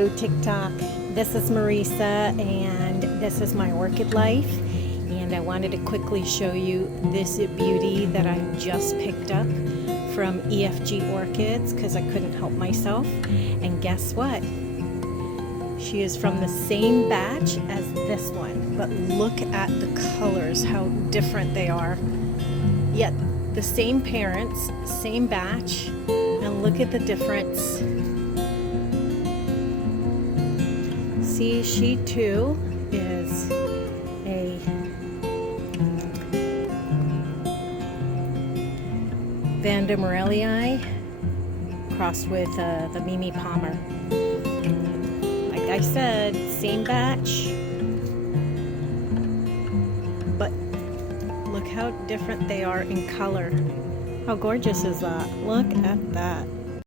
Hello TikTok, this is Marisa and this is my orchid life, and I wanted to quickly show you this beauty that I just picked up from EFG Orchids because I couldn't help myself. And guess what? She is from the same batch as this one, but look at the colors, how different they are. Yet the same parents, same batch, and look at the difference. See, she too is a Vanda Morellii crossed with the Mimi Palmer. Like I said, same batch, but look how different they are in color. How gorgeous is that? Look at that.